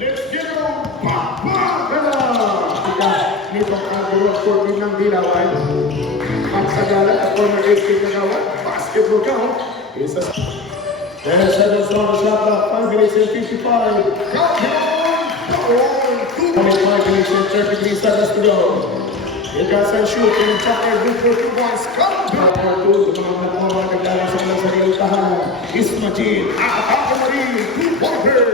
Let's get on! Pagpagala! Ika, nitong ang 14 ng Dilawan. Magsagala at corner 18 na gawa. Basketball count. Isa sa... 10 seconds on the shot clock. 5 minutes and 55. Count on! 5 minutes and 33 seconds to go. Ikas ang shoot. And Chaka good for 2 points. Count on! 2. Tumamang na mga nagdala sa mga sariling tahanan. Ismajin. Akapaka Marin. 2-pointer.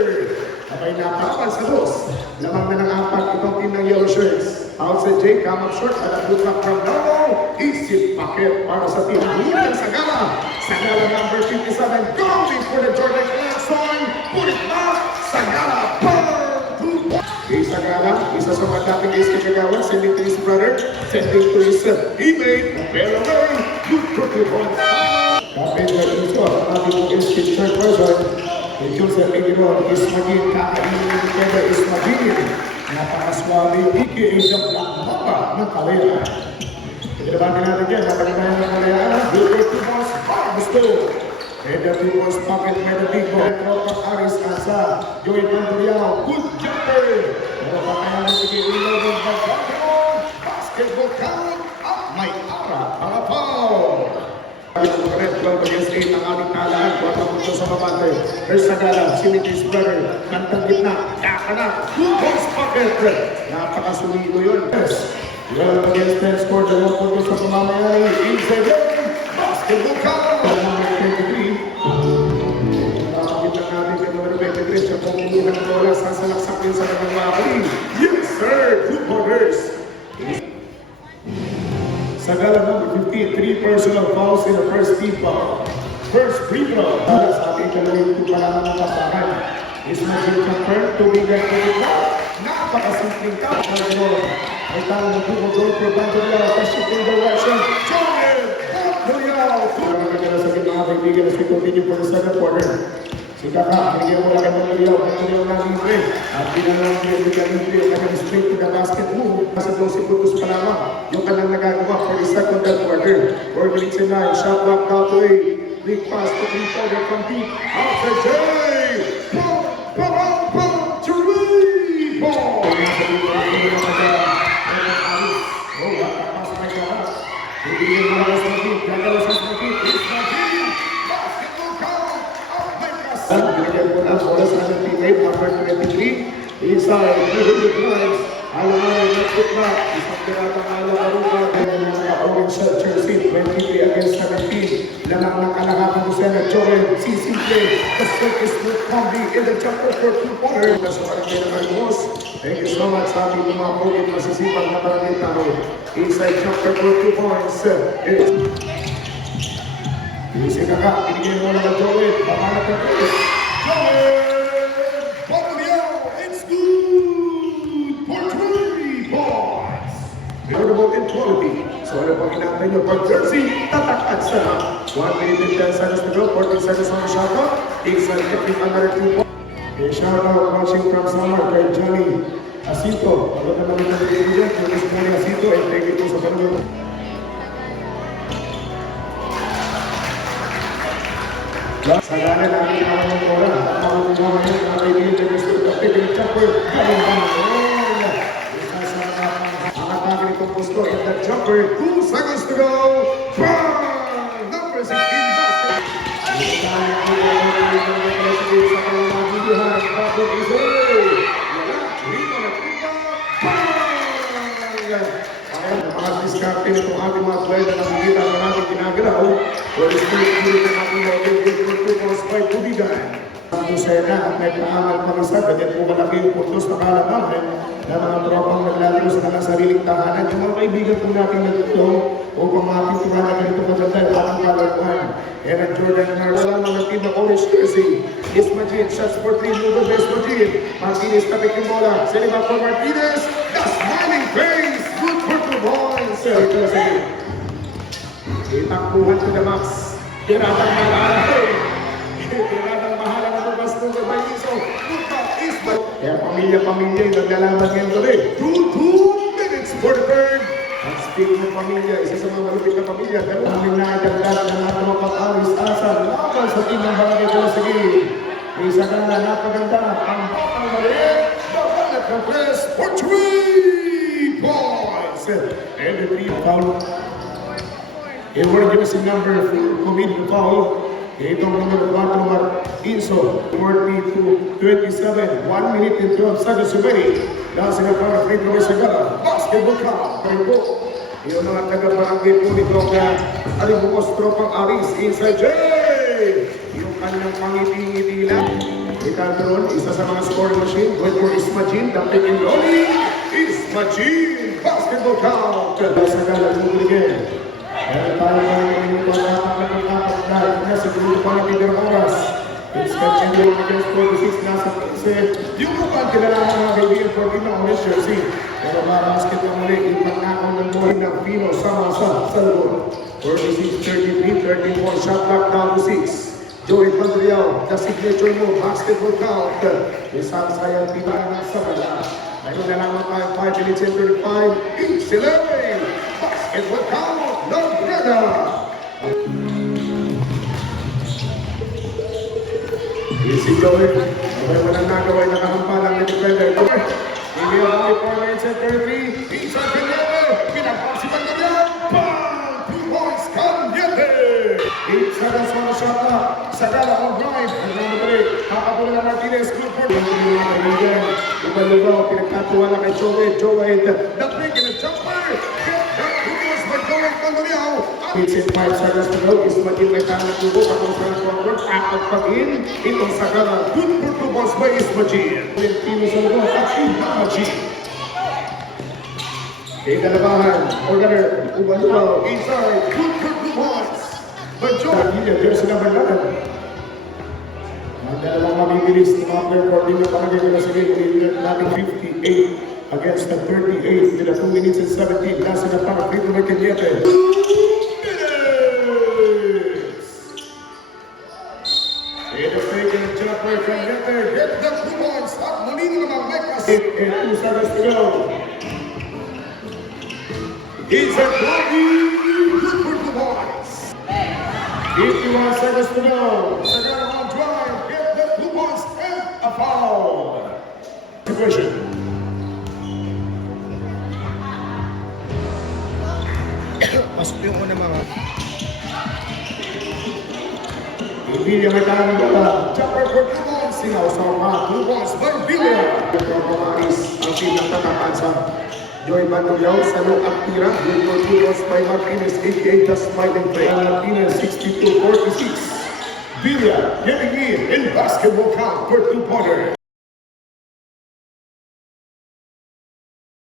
Abay nakapan sa dos. Lamang na ng apat itong team ng yellow shirts. Outside Jay, come up short at a good luck from Nono. Isip paket para sa team. Hulang Sagala. Sagala number 57. Going for the Jordan Clarkson. Put it up. Sagala. Jay Sagala, isa sa mga dating ace kagagawan, sending to his brother, sending to his teammate, Bell away. Good for 2 points. Kapit na dito, ang ating ace kid third person. Joseph Egiron, Ismagin, kakainin together Ismagin. Napakaswabe, aka the Black Mamba ng Kalera. Pinabangin natin yan, napaganayan ng Kalera. Good for 2 points, Gusto. And the 2 points pocket by the big boy. Tropa Aris Asa, Joey Mandriao, good jumper. Pero kakayanan sige, reloaded by Pokemon. Basketball count, at may ara, para foul. Red 12 against 8 ang aming talaan. 4 puntos sa mabante. There's Sagala, Simitis brother. Kantang gitna, kakanak. 2 points pocket. Napakasulido yun. 12 against 10 score. 2 puntos sa pamamayari. Inside game. Basketball count. Number 23. Napakita natin kay number 23. Siya pong umulang oras. Sasalaksak din sa kanyang mabali. Yes sir. 2 pointers. Sagala number 15, 3 personal fouls in the first team foul. First free throw. Para sa ating kalawin ito pala ng kasahan. Ismagin Champer, tumigan ko ito. Napakasimpleng count. Ay talo ng tumugol for Bandoliao. Pasok in direction. Joel Bandoliao. Para magagala sa mga kaibigan as we continue for the second quarter. Si Kaka, bigyan mo lang kay Bandoliao. Bandoliao na libre. At binalang bigyan libre. Kanyang straight to the basket move. Nasa 12 puntos pa lamang. Yung kanyang nagagawa for the second quarter. 4 minutes and 9. Shot clock down to 8. Big pass to 3-pointer from deep. Out to Jay. Boom, boom, boom, to Reebok. Oh, pass by Kaka. Bigyan mo lang sa deep. Gagala sa deep. It's my team. Basketball count. Oh my God. Bigyan mo lang bola sa ating teammate. Number 23. Inside. 200 points. Alam mo, nag-put back. Isang piratang alam Aruga. Ganyan mo sa orange shirt jersey. 23 against 17. Lamang ng kalahatan ko siya na Joel. Simple. The circus with Combi in the jumper for 2 pointers. That's what I'm going to boss. Thank you so much. Sabi ng mga pogit masisipag na barangay tao. Inside jumper for 2 points. Isi Kakak. Binigyan mo lang ang Joel. Pamanap ng Joel. Joel! Affordable and quality. So ano pang inaantay nyo? Pag jersey, tatakad sa 1 minute and 10 seconds to go. 14 seconds on the shot clock. Inside kicking another 2 points. A shout out watching from Samar kay Johnny Asito. Pagod na naman ng video dyan. Johnny Johnny Asito. And thank you po sa panood. Sagana namin naman ng oras. At mga ngayon na kaibigan dyan gusto ito. Pagod chopper. Galing ba naman? Gusto in the jumper, 2 seconds to go. Bang! Number 16 basket. Mga diskarte nitong ating mga player na nakikita na natin ginagalaw. Well, it's very good na natin mga 2 points by Tubigan. Ang Sena at may pangamal pang isa, ganyan po malaki yung puntos na kala namin na mga tropang naglalaro sa kanilang sariling tahanan. Yung mga kaibigan po natin nagtutong upang mapintuhan na ganito maganda yung ating color one. And at Jordan Marlon, mga team ng orange jersey. Ismajin, shots for 3, move the Ismajin. Martinez tapik yung bola. Seliva for Martinez. The smiling face. Good for 2 points. Ito na sige. Itakbuhan to the max. Tiratang mahala. Tiratang mahala na lubas ng Bayiso. Luka Ismajin. Kaya pamilya-pamilya yung naglalaban ngayon gabi. 2 minutes for the third. Ang speed ng pamilya, isa sa mga malupit na pamilya. Pero aming nakagagdag ng ating mga pag-aris asa. Laban sa team ng Barangay Dalasigil. Isa ka na napaganda. Ang botang mali. the press for 3 points. And the three foul. Emergency number 4 committed foul. Itong numero 4 Martinso, 40-27, 1 minute and 12 seconds away. Nasa na para free throw sa gala. Basketball count. Kaya yung mga taga-barangay po nitong Alibugos Tropang Aris inside J. Yung kanyang pangiti-ngiti lang. Ikandron, isa sa mga scoring machine. Going for Ismajin, the pick and rolling. Ismajin, basketball count. Sa gala, again. Meron tayo ng minuto na kapag dahil na siguro pa ng bigger oras. It's continuing against 46 nasa 15. Yung mukhang kinalaman ng kaibigan for Pino Orange Jersey. Pero basket na muli, ipagkakaw ng buhay ng Pino Samasa sa loob. 46-33, 34 shot clock down to 6. Joey Pandriao, the signature move, basketball count. Isang sayang tibaan sa bala. Ngayon na lang tayo 5 minutes and 35. Each 11. Basketball count. No brother! Easy Joey. May walang nagaway na kakampalang ni defender. Hindi ang 4 minutes and 33. Isa Canyete. Pinagpagsipan na niya. Bang! 2 points. Canyete! Isa na sa shot na. Sagala on drive. Nagmamabalik. Kakapula na Martinez. Good for the Ibalugaw. Pinagkatuwa na kay Joey. Joey. The pick and the jumper. It's in 5 seconds to go. Ismajin may tanong tubo. Patong sa forward. Akot pag-in. Itong Sagala. Good for 2 balls by Ismajin. Pino sa lugo. At Ismajin. Ikalabahan. Order. Ubalugaw. Inside. Good for 2 balls. But Joe. Jersey number 11. Ang dalawang mabibilis na mga player for Dino Pangagay na sige. Nating 58. Against the 38 in the 2 minutes and 17. Nasa na para free to make it yet. 2 minutes! In the fake and jumper from Yete. Get the 2 points. At Molina naman Mekas. 8 and 2 seconds to go. He's a bogey. Good for 2 points. 51 seconds to go. Sagala on drive. Get the 2 points and a foul. Situation. Pasok yung una mga. Villa may tanong ng bola. Jumper for 2 balls. Sinaw sa mga 2 balls by Villa. Ito ang Maris. Ang team ng Tatakansa. Joy Bandulyaw sa low ang tira. Good for 2 balls by Martinez. 88 just smiling play. Martinez 62-46. Villa getting in basketball count for 2-pointer.